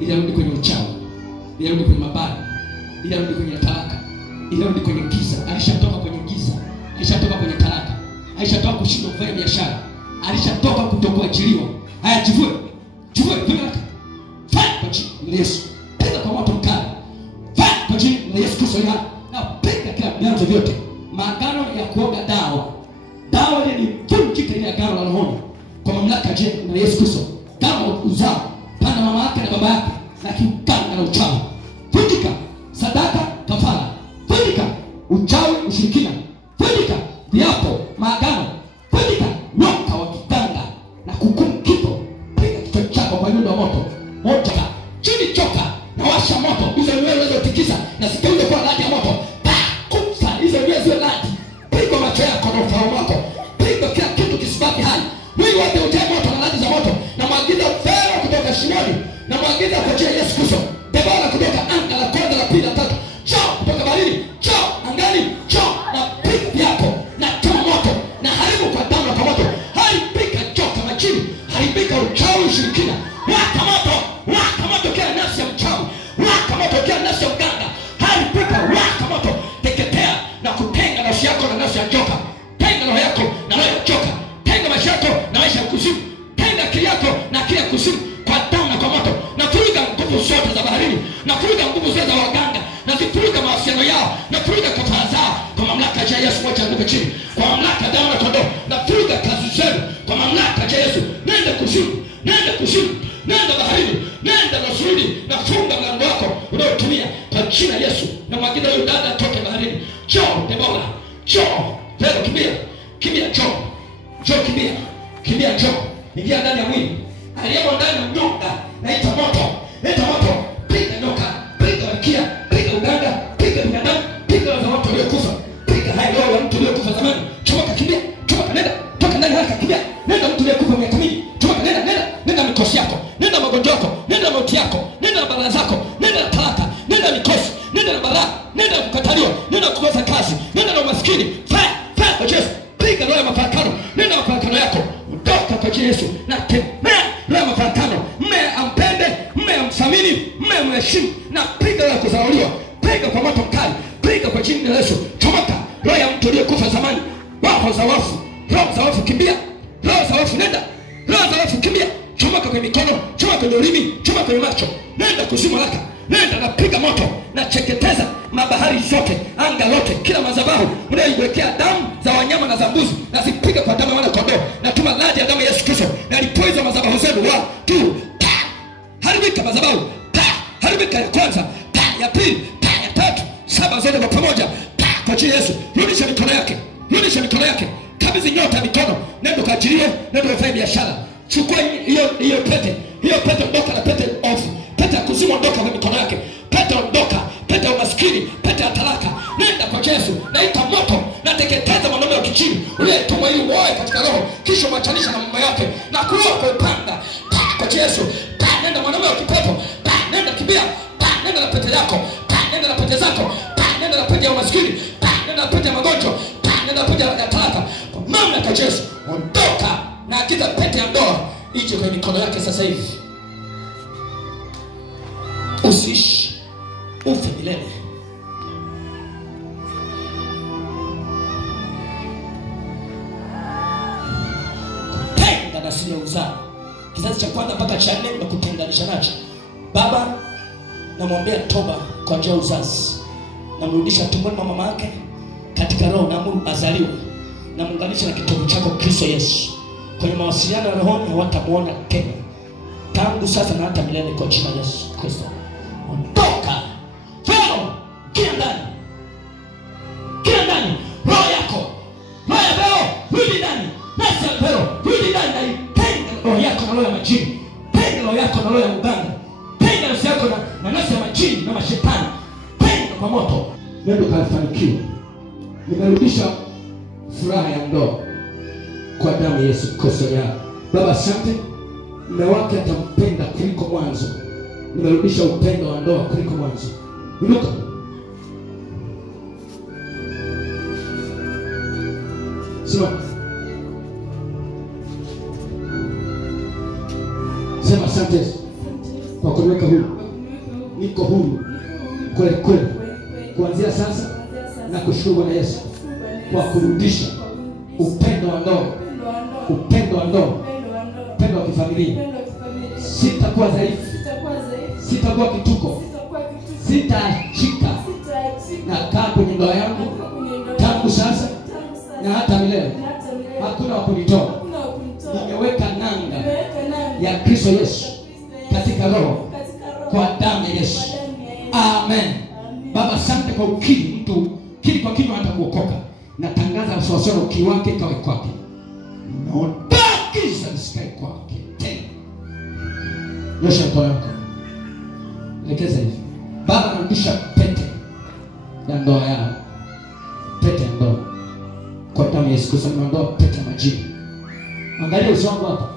ili arudi kwenye uchawi, ili arudi kwenye mabaya, ili arudi kwenye talaka, ili arudi kwenye giza. Alishatoka kwenye giza, alishatoka kwenye talaka, alishatoka kushindwa kufanya biashara, alishatoka kutokuachiliwa. Haya, jivue piga kwa jina la Yesu. Piga kwa moto mkali kwa jina la Yesu Kristo. Na piga kila vyanzo vyote, maagano ya kuoga dawa ile ni vunjika, ile agano la rohoni kwa mamlaka ya jina la Yesu Kristo. Kama uzao pana mama yake na baba yake na kikanga na uchawi, vunjika. Sadaka kafara, vunjika. Uchawi ushirikina, vunjika. Viapo maagano, vunjika. Nyoka wa kiganga na kukumu kifo, piga kichwa chako kwa nyundo moto. Moja chini choka na washa moto. Hizo nywele unazotikisa na sikeuze kwa radi ya moto. Kumsa hizo nywele ziwe radi. Piga macho yako na ufahamu wako. Piga kila kitu kisibaki hai. Mwili wote utie moto na radi za moto. Na maagiza fero kutoka shimoni. Na maagiza kwa jina Yesu Kristo. Debora kutoka anga la kwanza la pili la tatu. Choo kutoka baharini. Choo angani. Choo na piga vyako. Na choma moto. Na haribu kwa damu na kwa moto. Haribika joka majini. Haribika uchawi ushirikina. Waka moto kila nafsi ya mchawi. Waka moto kila nafsi ya mganga. Haribika, waka moto. Teketea na kutenga nafsi yako na nafsi ya joka. Tenga roho yako na roho ya joka. Tenga maisha yako na maisha ya kuzimu. Tenga akili yako na akili ya kuzimu kwa damu na kwa moto. Na furuga nguvu zote za baharini. Na furuga nguvu zote za waganga. Na zifuruga mawasiliano yao. Na furuga kafara zao kwa mamlaka ya Yesu. Moja nduka chini kwa mamlaka ya damu na kondoo. Na furuga kazi zenu kwa mamlaka ya Yesu. Nenda kuzimu, nenda kuzimu, nenda baharini, nenda na surudi. Na funga mlango wako unaotumia kwa jina Yesu. Na mwagiza huyu dada atoke baharini. Njoo Debora, njoo leo, kimbia njoo kimbia njoo. Ingia ndani ya mwili aliyemo ndani ya nyoka. Naita moto, piga nyoka, piga wakia, piga uganga, piga binadamu, piga za watu waliokufa, piga hai roho ya mtu aliyekufa zamani. Chomoka, kimbia, chomoka, nenda, toka ndani haraka, kimbia, nenda mtu aliyekufa miaka mingi. Chomoka, nenda mikosi yako, nenda magonjwa yako, nenda mauti yako, nenda balaa zako, nenda talaka, nenda mikosi, nenda na balaa, nenda kukataliwa, nenda kukosa kazi, nenda na umaskini. Fire kwa Yesu. Piga roho ya mafarakano, nenda mafarakano yako, ondoka kwa jina Yesu. Na kemea roho ya mafarakano. Mme ampende, mme amsamini, mme amheshimu. Na piga roho ya kudharauliwa, piga kwa moto mkali, piga kwa jina la Yesu. Chomoka roho ya mtu aliyekufa zamani. Roho za wafu kimbia, roho za wafu nenda, roho za wafu kimbia. Chomoka kwenye mikono, chomoka kwenye ulimi, chomoka kwenye macho, nenda kuzimu haraka. Nenda napiga moto na cheketeza mabahari zote, anga lote, kila madhabahu unayoiwekea damu za wanyama na za mbuzi, na zipiga kwa damu ya mwana kondoo. Na tuma radi ya damu ya Yesu Kristo na lipoiza madhabahu zenu. 1 2 haribika madhabahu, haribika ya kwanza, ya pili, ya tatu, 7 zote kwa pamoja, kwa jina Yesu. Rudisha mikono yake, kabidhi nyota ya mikono. Nenda kaachilie, nenda kufanya biashara. Chukua hiyo pete, ondoka na pete off. Pete ya kuzimu ondoka kwa mikono yake. Pete ondoka, pete ya umaskini, pete ya talaka. Nenda kwa Yesu. Naita moto na teketeza mwanaume wa kichini uliyetumwa ili uoe katika roho, kisha mwachanisha na mama yake na kuoa kwa upanga. Kwa Yesu. Nenda mwanaume wa kipepo, nenda kimbia, nenda na pete yako, nenda na pete zako, nenda na pete ya umaskini, nenda na pete ya magonjwa, nenda na pete ya talaka. Kwa mamlaka ya Yesu, ondoka na akiza pete ya ndoa ije kwenye mikono yake sasa hivi. Usiishi, ufe milele. Kutenga na sio uzao. Kizazi cha kwanza mpaka cha 4 na kutenganisha nacho. Baba, namwombea toba kwa njia ya uzazi. Namrudisha tumboni mwa mama yake katika roho, na Mungu azaliwe. Na muunganisha na kitovu chako Kristo Yesu. Kwenye mawasiliano ya rohoni hawatamuona tena, tangu sasa na hata milele, kwa jina la Yesu Kristo. Ondoka. Fero, kia ndani, roho yako, roho ya Fero, rudi ndani. Nafsi ya Fero, rudi ndani. Na itenga roho yako na roho ya majini. Tenga roho yako na roho ya uganga. Tenga nafsi yako na nafsi ya majini na mashetani. Tenga kwa moto. Nendo kafanikiwa. Nimerudisha furaha ya ndoa kwa damu ya Yesu Kristo. Baba, asante. Mume wake atampenda kuliko mwanzo. Nimerudisha upendo wa ndoa kuliko mwanzo. Inuka. Sema asante. kwa kuniweka huru. Niko huru kweli kweli kuanzia sasa, na kushukuru Bwana Yesu kwa kurudisha upendo wa ndoa, upendo wa ndoa, upendo wa kifamilia. Sitakuwa dhaifu, sitakuwa kituko, sitaachika. Nakaa kwenye ndoa yangu tangu sasa na hata milele. Hakuna wa kunitoa. Nimeweka nanga ya Kristo Yesu katika roho, kwa damu ya Yesu. Amen. Baba, asante kwa ukiri. Mtu kili kwa kinywa hata kuokoka. Natangaza usawasawa ukiri wake kawe kwake. Naondoa giza lisikae kwake tena. Nyosha mkono wako. Elekeza hivi. Baba, narudisha pete ya ndoa yao. Pete ya ndoa kwa damu ya Yesu Kristo. Naondoa pete ya majini. Angalia uso wangu hapa.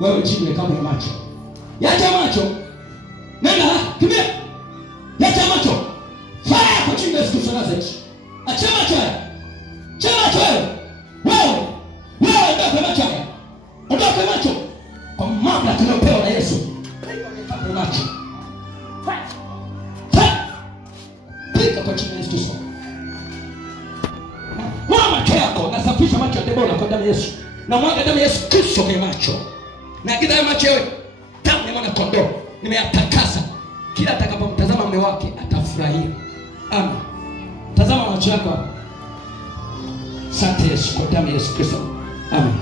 Wewe jini umekaa kwenye macho. Yacha macho. Nenda, kimbia. Yacha macho. Fire kwa jina la Yesu Kristo Nazareti. Acha macho haya. Acha macho wewe. Wewe ndio macho haya. Ondoka macho. Kwa mamlaka tunayopewa na Yesu. Ondoka macho. Pika kwa jina la Yesu Kristo. Macho yako, nasafisha macho ya Debora kwa damu ya Yesu. Na mwaga damu ya Yesu Kristo kwenye macho. Na kila ya macho yewe damu ya mwana kondoo nimeyatakasa. Kila atakapomtazama mume wake atafurahia. Amen. Tazama macho yako. Asante Yesu kwa damu ya Yesu Kristo. Amen.